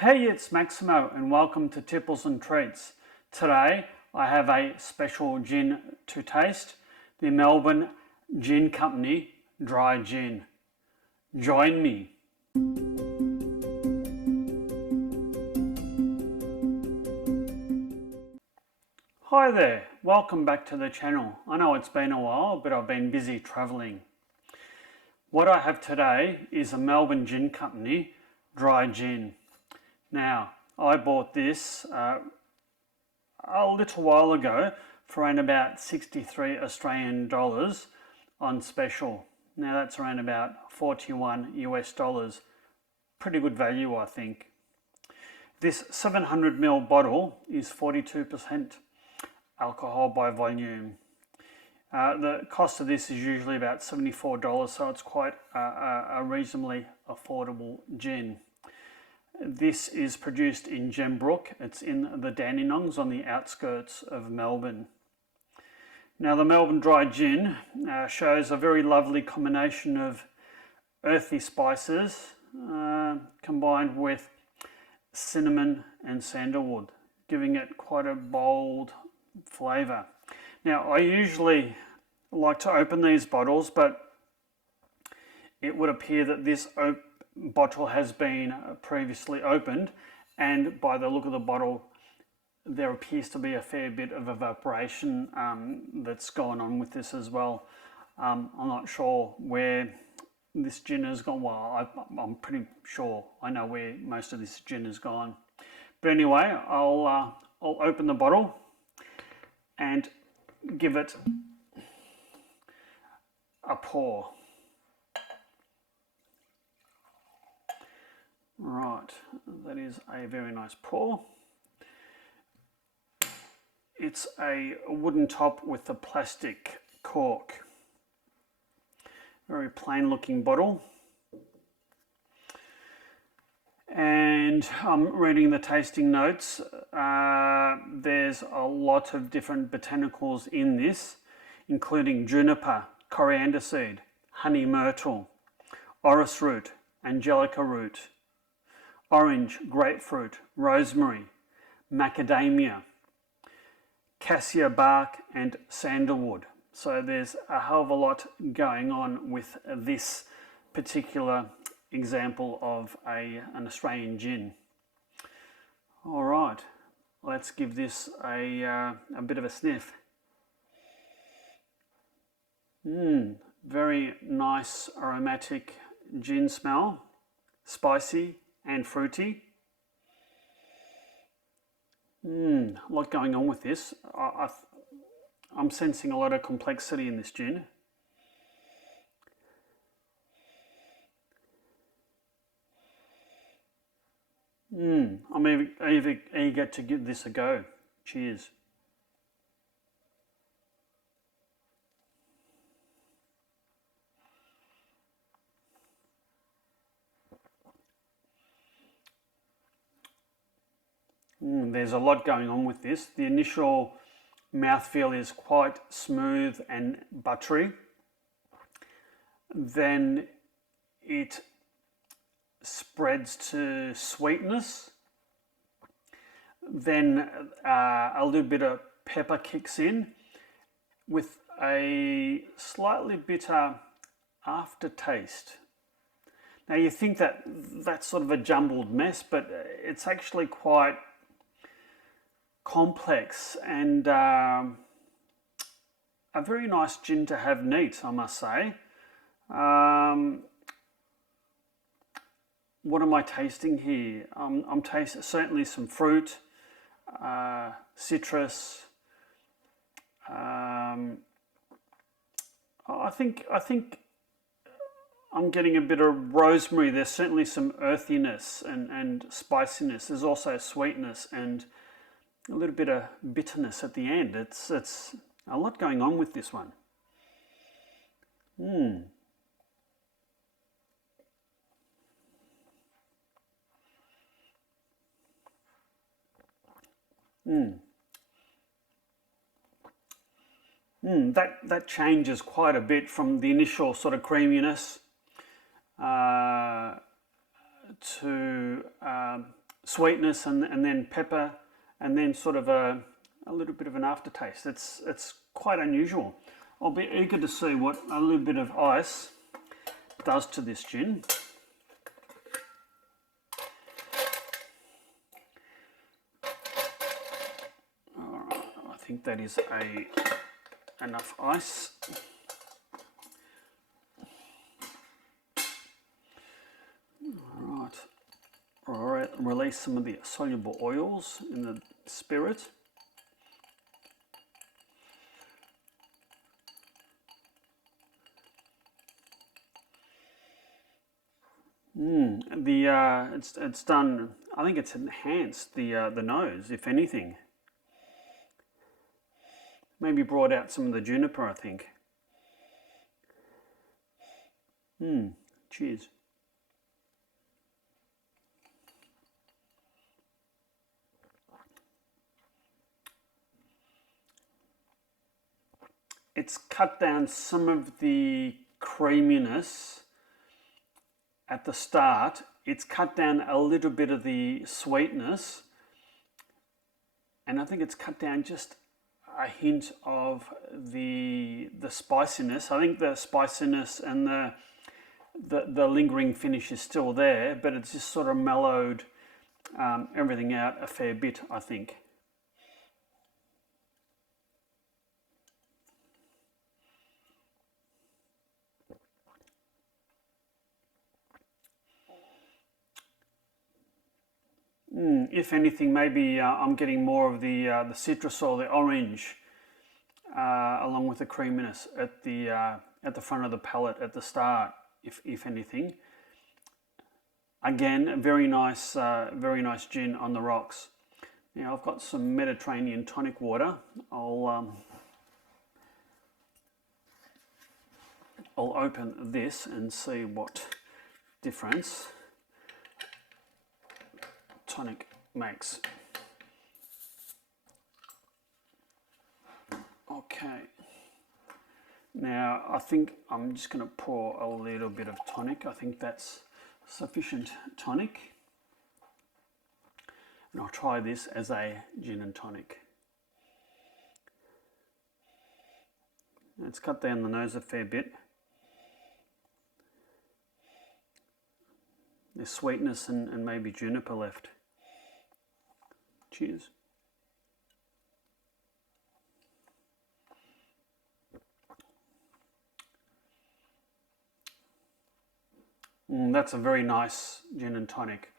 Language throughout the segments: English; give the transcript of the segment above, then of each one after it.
Hey, it's Maximo and welcome to Tipples and Treats. Today I have a special gin to taste, the Melbourne Gin Company Dry Gin. Join me. Hi there, welcome back to the channel. I know it's been a while, but I've been busy travelling. What I have today is a Melbourne Gin Company Dry Gin. Now, I bought this a little while ago for around about 63 Australian dollars on special. Now that's around about 41 US dollars. Pretty good value, I think. This 700ml bottle is 42% alcohol by volume. The cost of this is usually about $74, so it's quite a reasonably affordable gin. This is produced in Gembrook. It's in the Dandenongs on the outskirts of Melbourne. Now the Melbourne Dry Gin shows a very lovely combination of earthy spices combined with cinnamon and sandalwood, giving it quite a bold flavour. Now I usually like to open these bottles, but it would appear that this bottle has been previously opened, and by the look of the bottle there appears to be a fair bit of evaporation that's gone on with this as well. I'm not sure where this gin has gone. Well, I'm pretty sure I know where most of this gin has gone, but anyway, I'll open the bottle and give it a pour. Right, that is a very nice pour. It's a wooden top with a plastic cork. Very plain looking bottle. And I'm reading the tasting notes. There's a lot of different botanicals in this, including Juniper, Coriander seed, honey myrtle, Orris root, Angelica root, orange, grapefruit, rosemary, macadamia, Cassia bark and sandalwood. So there's a hell of a lot going on with this particular example of an Australian gin. All right, let's give this a bit of a sniff. Very nice aromatic gin smell, spicy and fruity. A lot going on with this. I'm sensing a lot of complexity in this gin. I'm even eager to give this a go. Cheers. There's a lot going on with this. The initial mouthfeel is quite smooth and buttery. Then it spreads to sweetness. Then a little bit of pepper kicks in with a slightly bitter aftertaste. Now you think that that's sort of a jumbled mess, but it's actually quite complex and a very nice gin to have neat, I must say. What am I tasting here? I'm tasting certainly some fruit, citrus. I think I'm getting a bit of rosemary. There's certainly some earthiness and spiciness. There's also sweetness and a little bit of bitterness at the end. It's a lot going on with this one. That changes quite a bit from the initial sort of creaminess to sweetness and then pepper, and then sort of a little bit of an aftertaste. It's quite unusual. I'll be eager to see what a little bit of ice does to this gin. All right, I think that is enough ice. All right, release some of the soluble oils in the spirit. It's done. I think it's enhanced the nose, if anything. Maybe brought out some of the juniper, I think. Cheers. It's cut down some of the creaminess at the start. It's cut down a little bit of the sweetness, and I think it's cut down just a hint of the spiciness. I think the spiciness and the lingering finish is still there, but it's just sort of mellowed everything out a fair bit, I think. If anything, maybe I'm getting more of the citrus or the orange, along with the creaminess at the front of the palate at the start. If anything, again, very nice gin on the rocks. Now I've got some Mediterranean tonic water. I'll open this and see what difference tonic makes. Okay, now I think I'm just going to pour a little bit of tonic. I think that's sufficient tonic, and I'll try this as a gin and tonic. It's cut down the nose a fair bit. There's sweetness and maybe juniper left. Cheers. That's a very nice gin and tonic.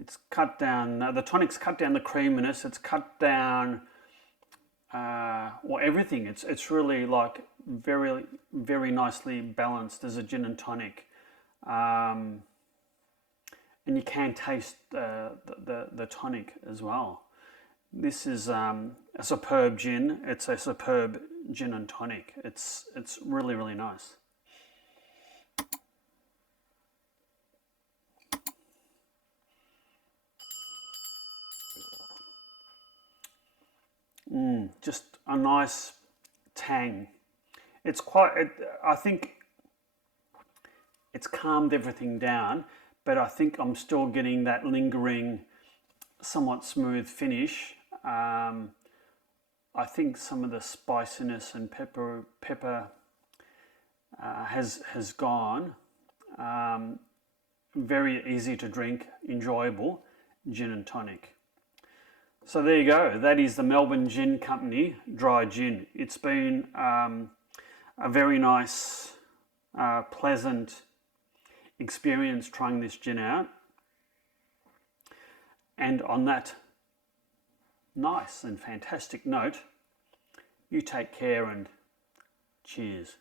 It's cut down, the tonic's cut down the creaminess, it's cut down everything. It's really like very, very nicely balanced as a gin and tonic. And you can taste the tonic as well. This is a superb gin. It's a superb gin and tonic. It's really, really nice. Just a nice tang. It's I think it's calmed everything down, but I think I'm still getting that lingering, somewhat smooth finish. I think some of the spiciness and pepper has gone. Very easy to drink, enjoyable gin and tonic. So there you go. That is the Melbourne Gin Company Dry Gin. It's been a very nice, pleasant experience trying this gin out. And on that nice and fantastic note, you take care and cheers.